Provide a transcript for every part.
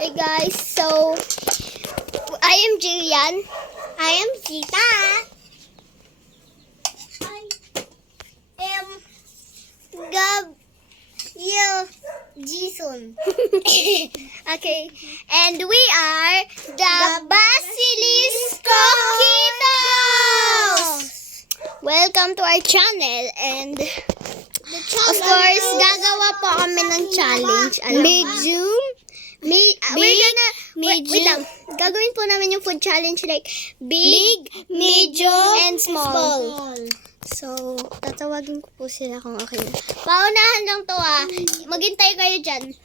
Hey guys, so I am Jillian. I am Zita. I am Gabriel Jason. Okay, and we are the Basilisk Coquitos! Welcome to our channel and of course, gagawa po kami ng challenge. Medium. Wait lang. Gagawin po namin yung food challenge like big, medium, and small. So, tatawagin ko po sila kung okay na. Paunahan lang to Maghintay kayo dyan.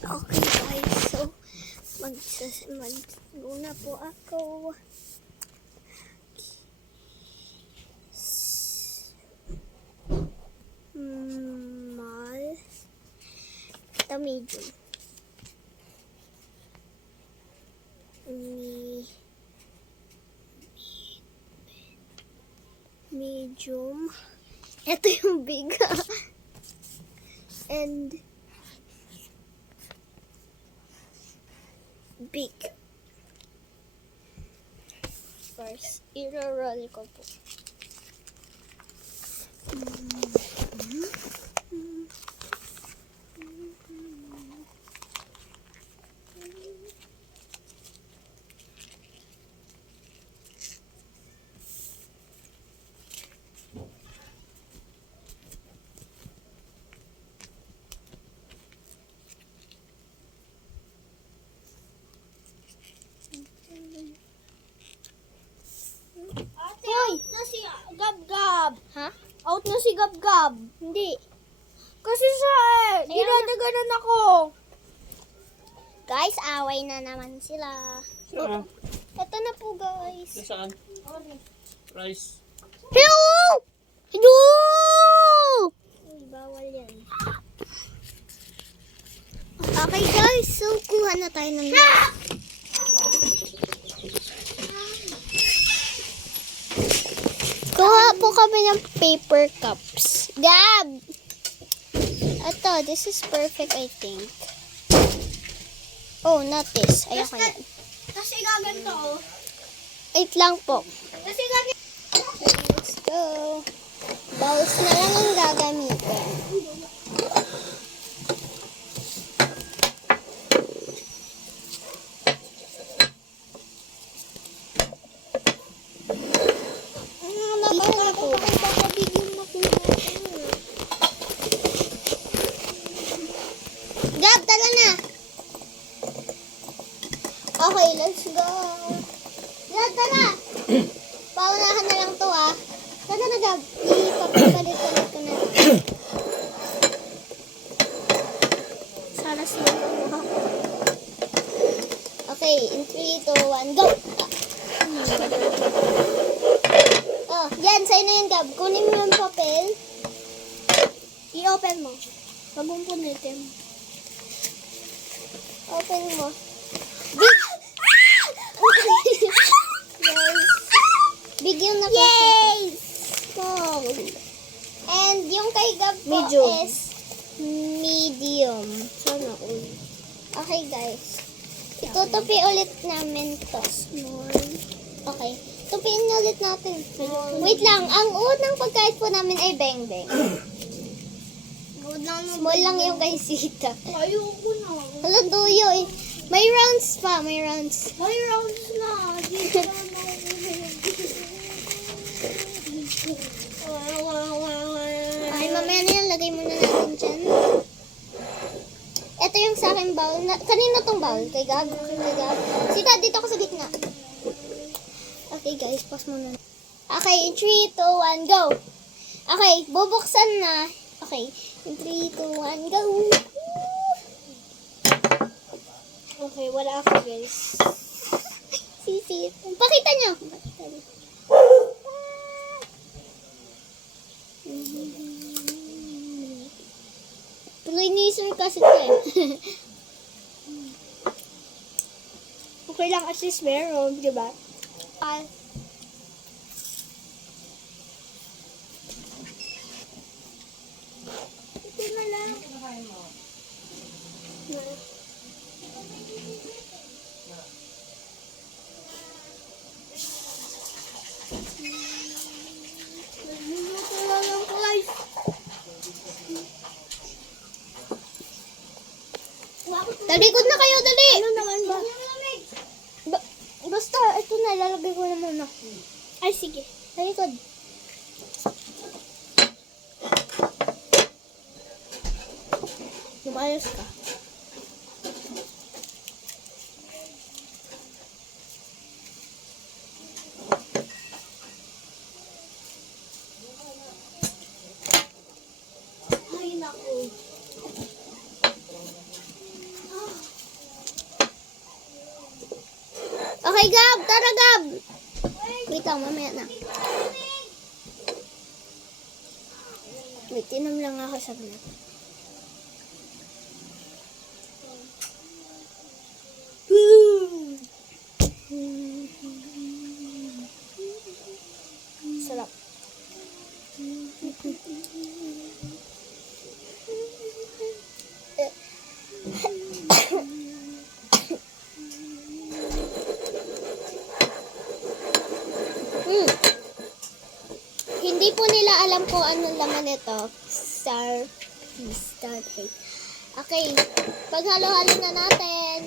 Okay guys, so magmuna po ako. Small. Ito medium. Medium. Ito yung big. And big. First, i-roll ko po. Ate, out na si Gab-Gab. Ha? Out na si Gab-Gab. Hindi. Kasi dinadaganan ako. Guys, away na naman sila. Saan? Ito na po guys. Saan? Rice. Hello! Hello! Uy, bawal yan. Okay guys, so kuha na tayo ng... Kuha po kami ng paper cups. Gab! Ito, this is perfect I think. Oh, not this. Ayoko yan. Kasi gaganto oh. Wait lang po. Kasi gaganto. Let's go. Bowls na lang ang gagamitin. Gab, tara na. Okay, let's go. Tara. Paunahan na lang to Tara na, Gab. Ipapalit-palit ko na. Sana sila kumuha ko. Okay, in 3, 2, 1, go! Oh, yan, sa'yo na yan, Gab. Kunin mo yung papel. I-open mo. Huwag mong punitin. Open mo. Big! Guys, big yung nakita. Yay! Small. And yung kay Gab po Medium. is medium. Sana all. Okay guys. Itutupi ulit namin to. Small. Okay. Tupiin ulit natin. Wait lang. Ang unang pagkait po namin ay beng-beng. Small lang yung kay Sita. Ayoko na. Hala, duyo eh. May rounds pa. May rounds. May rounds na. Dito na. Ay, mamaya na yan. Lagay muna natin dyan. Ito yung sa akin bowl. Kanino tong bowl? Kay Gab? Kay Gab? Sita, dito ako sa gitna. Okay guys, pause muna. Okay, in 3, 2, 1, go! Okay, bubuksan na. Okay, in 3, 2, 1, go! Okay, wala ako guys. Sisi. Pakita nyo. Pakita nyo. Tuloy ni Sir kasi ito eh. Okay lang at least meron, di ba? Ito na lang. Nagluluto lang ng rice. Talikod na kayo, dali! Ano naman ba? Basta, ito na, lalagay ko na muna. Ay, sige. Talikod. Lumayos ka. Ay, naku. Okay, Gab! Tara, Gab! Wait lang, mamaya na. Wait, inom lang ako saglit. Sarap. Hindi po nila alam kung anong laman ito. Star cake. Okay, paghalo-halo na natin.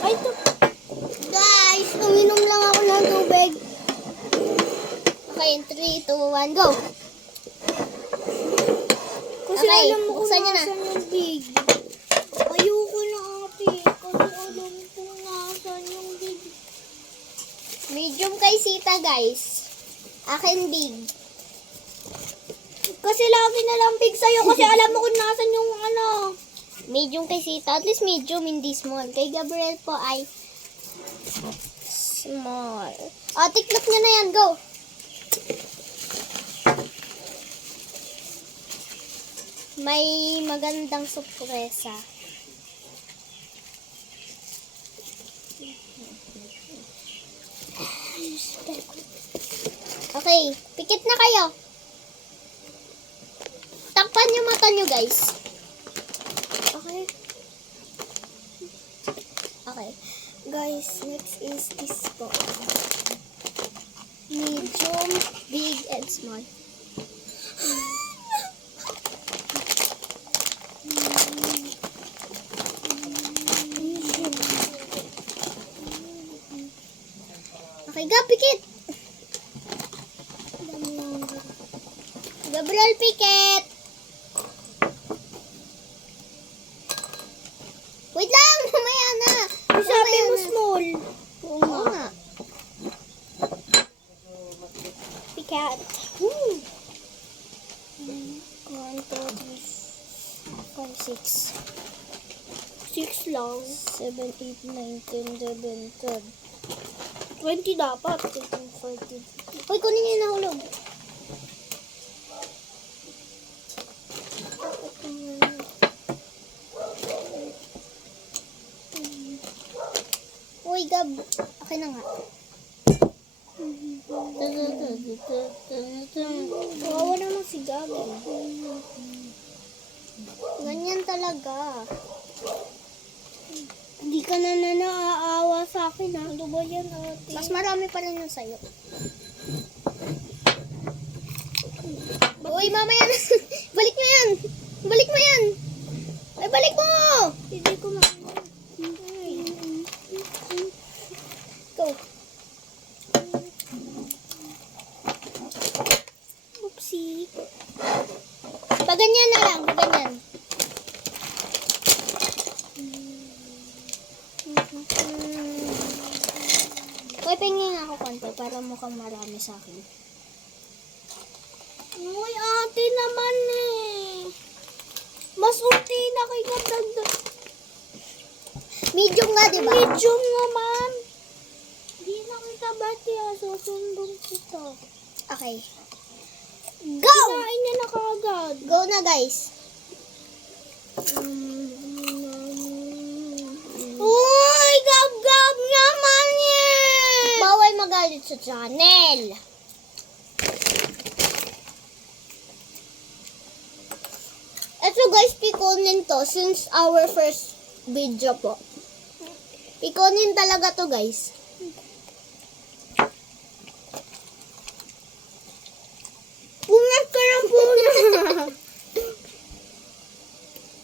Ay, ito. Guys, uminom lang ako ng tubig. Okay, in 3, 2, 1, go! Kasi Okay, alam mo kung buksan niyo na. nasan yung big. Ayoko na ate. Kasi alam ko nasan yung big. Medium kay Sita, guys. Akin big. Kasi lagi na lang big sa'yo. Kasi alam mo kung nasan yung ano. Medium kay Sita. At least medium, hindi small. Kay Gabriel po ay small. O, tiklop nyo na yan. Go! May magandang sorpresa. Okay, pikit na kayo. Takpan yung mata nyo, guys. Okay. Okay. Guys, next is this po. Medium, big, and small. Okay, Gab, pikit! Gabriel, pikit! Wait lang! Mamaya na! Sabi Mamaya mo na. small. Oo nga. Pikat. 1, 2, 3, 4, 5, 6, 6 lang. 7, 8, 9, 10, 11, 12, 20 dapat. 13, 14. Uy, kunin niyo yung nahulog. Uy, Gab. Okay na nga. Kawawa naman si Gabi. Ganyan talaga. Hindi ka na naaawa sa akin ha. Ano ba yan ate? Mas marami pa rin yung sayo. Uy, mamaya na. Balik mo yan. Balik mo yan. Ay, balik mo. Hindi ko ma... Go. Oopsie. Paganyan na lang. Paganyan. Uy, pingin ako konti para mukhang marami sa akin. Uy, ate naman eh. Mas unti na kay kadagdag. Medium nga, diba? Medium naman. Hindi na kita bati ha. Susundong kita. Okay. Go! Kinain niya na kagad. Go na, guys. Uy, gab-gab naman eh. Bawal magalit sa channel. Eto guys, pikunin to since our first video po. Pikunin talaga to guys. Punat ka ng punat.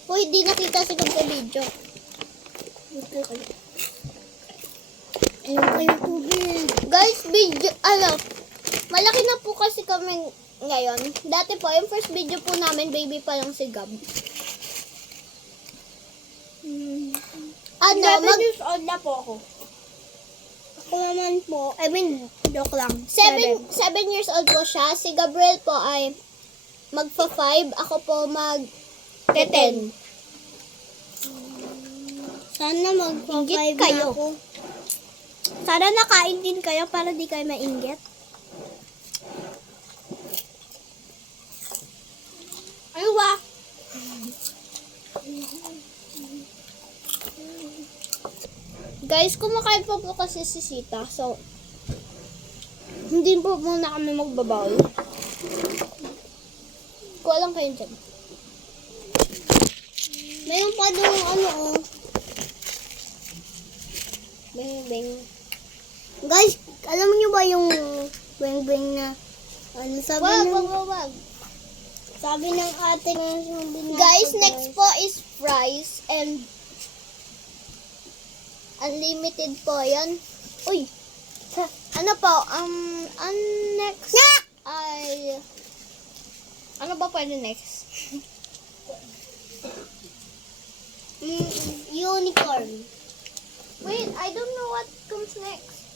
Uy, di nakita si Gab sa video. Ayun kayo tubig. Guys, video, malaki na po kasi kami ngayon. Dati po, yung first video po namin, baby pa lang si Gab. Ano, 7 years old na po ako. Ako naman po, joke lang. 7 years old po siya. Si Gabriel po ay magpa-5. Ako po mag-10. Sana magpa-5 Inggit na kayo. ako. Sana nakain din kayo para di kayo mainggit. Ano ba? Guys, kumakain pa po kasi si Sita. So, hindi po muna kami magbabawl. Kuha lang kayo dyan. Mayroon pa doon beng. Guys, alam niyo ba yung beng na sabi Wag. sabi ng ate na Guys, next po is fries and unlimited po yan. Uy! Ano po, next ay... Ano ba pwede next? unicorn. Wait, I don't know what comes next.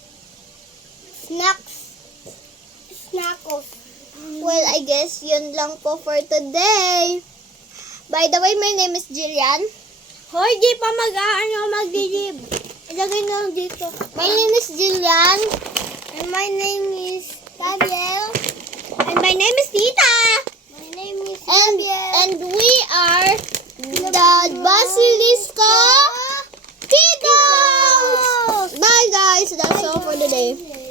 Snackos. Well, I guess yun lang po for today. By the way, my name is Jillian. Hoy, di pa mag-dilib. Ilagay na lang dito. My name is Jillian. And my name is Gabriel. And my name is Tita. My name is And we are the Basilisco Kiddos! Bye guys, that's all for today.